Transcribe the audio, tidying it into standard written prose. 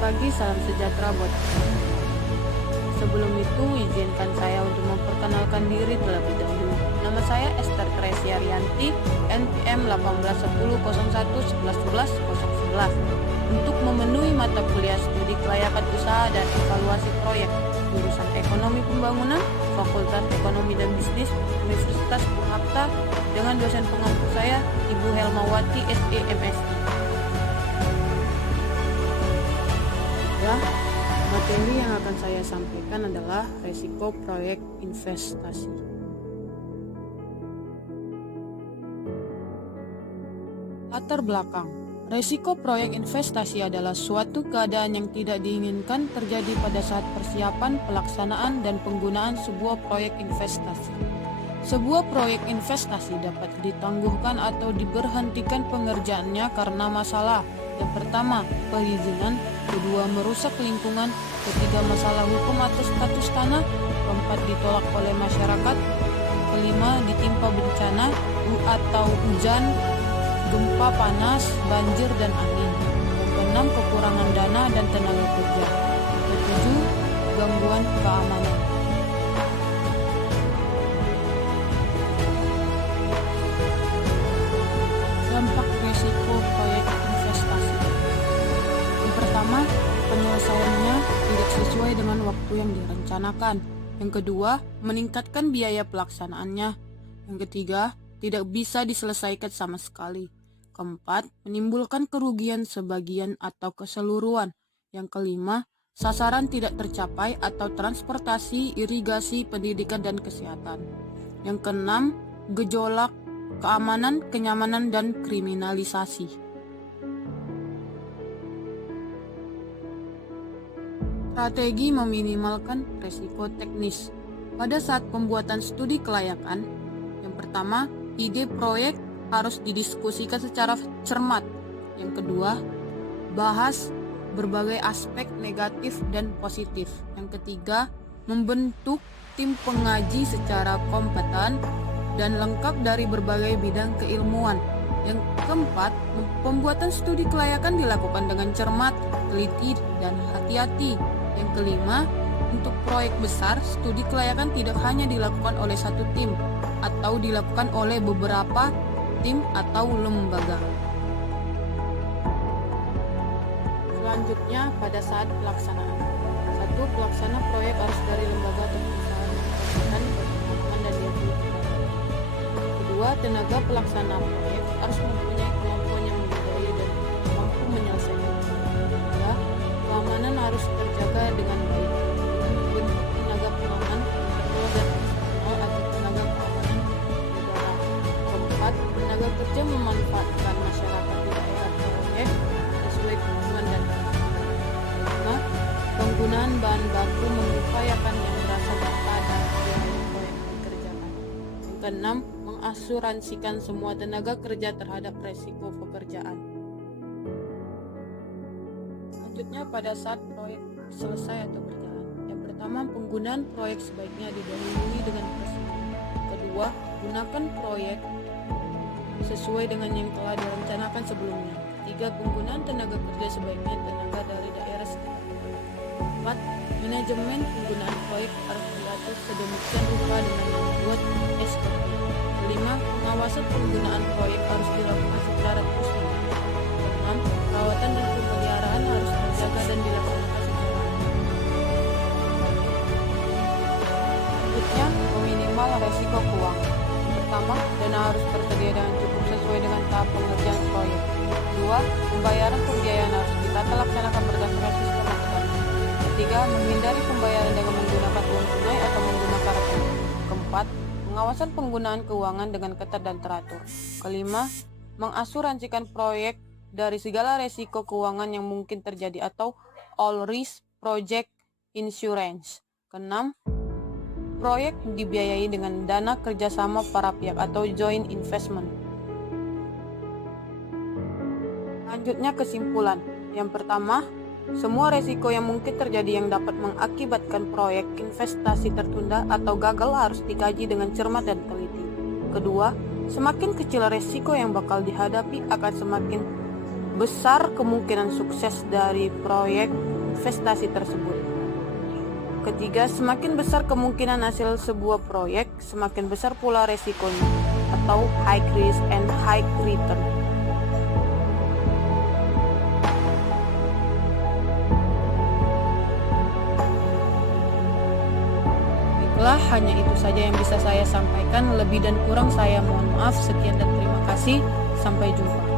Pagi, salam sejahtera buat kita. Sebelum itu, izinkan saya untuk memperkenalkan diri terlebih dahulu. Nama saya Esther Tresia Rianti, NPM 1810111111. Untuk memenuhi mata kuliah studi kelayakan usaha dan evaluasi proyek jurusan Ekonomi Pembangunan, Fakultas Ekonomi dan Bisnis, Universitas Purwakarta, dengan dosen pengampu saya, Ibu Helmawati SEMSI. Materi yang akan saya sampaikan adalah resiko proyek investasi. Latar belakang. Resiko proyek investasi adalah suatu keadaan yang tidak diinginkan terjadi pada saat persiapan, pelaksanaan, dan penggunaan sebuah proyek investasi. Sebuah proyek investasi dapat ditangguhkan atau diberhentikan pengerjaannya karena masalah. Yang pertama, perizinan. Kedua, merusak lingkungan. Ketiga, masalah hukum atau status tanah. Keempat, ditolak oleh masyarakat. Kelima, ditimpa bencana atau hujan, gempa, panas, banjir, dan angin. Yang keenam, kekurangan dana dan tenaga kerja. Ketujuh, gangguan keamanan. Dampak risiko proyek investasi. Yang pertama, penyelesaiannya tidak sesuai dengan waktu yang direncanakan. Yang kedua, meningkatkan biaya pelaksanaannya. Yang ketiga, tidak bisa diselesaikan sama sekali. Keempat, menimbulkan kerugian sebagian atau keseluruhan. Yang kelima, sasaran tidak tercapai atau transportasi, irigasi, pendidikan, dan kesehatan. Yang keenam, gejolak keamanan, kenyamanan, dan kriminalisasi. Strategi meminimalkan resiko teknis. Pada saat pembuatan studi kelayakan, yang pertama, ide proyek harus didiskusikan secara cermat. Yang kedua, bahas berbagai aspek negatif dan positif. Yang ketiga, membentuk tim pengaji secara kompeten dan lengkap dari berbagai bidang keilmuan. Yang keempat, pembuatan studi kelayakan dilakukan dengan cermat, teliti, dan hati-hati. Yang kelima, untuk proyek besar, studi kelayakan tidak hanya dilakukan oleh satu tim atau dilakukan oleh beberapa tim atau lembaga. Selanjutnya, pada saat pelaksanaan. 1. Pelaksana proyek harus dari lembaga atau perusahaan yang berkaitan berpengalaman dan diakui. Kedua, tenaga pelaksana proyek harus mempunyai kemampuan yang memadai dan mampu menyelesaikan. Ketiga, keamanan harus terjaga dengan baik. Bentuk tenaga pengaman, personal dan eksternal atau tenaga keamanan negara. Keempat, tenaga kerja memanfaatkan masyarakat di daerah proyek sesuai kebutuhan dan kelima, penggunaan bahan baku mengupayakan yang berasal dari biaya proyek dikerjakan. Yang keenam, mengasuransikan semua tenaga kerja terhadap resiko pekerjaan. Selanjutnya, pada saat proyek selesai atau berjalan. Yang pertama, penggunaan proyek sebaiknya didahului dengan presisi. Kedua, gunakan proyek sesuai dengan yang telah direncanakan sebelumnya. 3. Penggunaan tenaga kerja sebaiknya tenaga dari daerah sekitar. 4. Manajemen penggunaan proyek harus diatur sedemikian rupa dengan membuat SOP. 5. Pengawasan penggunaan proyek harus dilakukan secara terus-menerus. 6. Perawatan dan pemeliharaan harus terjaga dan dilaksanakan secara rutin. Selanjutnya, meminimal resiko keuangan. Pertama, dana harus tersedia dengan cukup sesuai dengan tahap pengerjaan proyek. 2. Pembayaran pembiayaan harus ditata laksanakan berdasarkan sistem akutansi. 3. Menghindari pembayaran dengan menggunakan uang tunai atau menggunakan rekening. 4. Pengawasan penggunaan keuangan dengan ketat dan teratur. 5. Mengasuransikan proyek dari segala resiko keuangan yang mungkin terjadi atau all risk project insurance. 6. Proyek dibiayai dengan dana kerjasama para pihak atau joint investment. Selanjutnya kesimpulan. Yang pertama, semua resiko yang mungkin terjadi yang dapat mengakibatkan proyek investasi tertunda atau gagal harus dikaji dengan cermat dan teliti. Kedua, semakin kecil resiko yang bakal dihadapi akan semakin besar kemungkinan sukses dari proyek investasi tersebut. Ketiga, semakin besar kemungkinan hasil sebuah proyek, semakin besar pula resikonya atau high risk and high return. Baiklah, hanya itu saja yang bisa saya sampaikan. Lebih dan kurang saya mohon maaf. Sekian dan terima kasih. Sampai jumpa.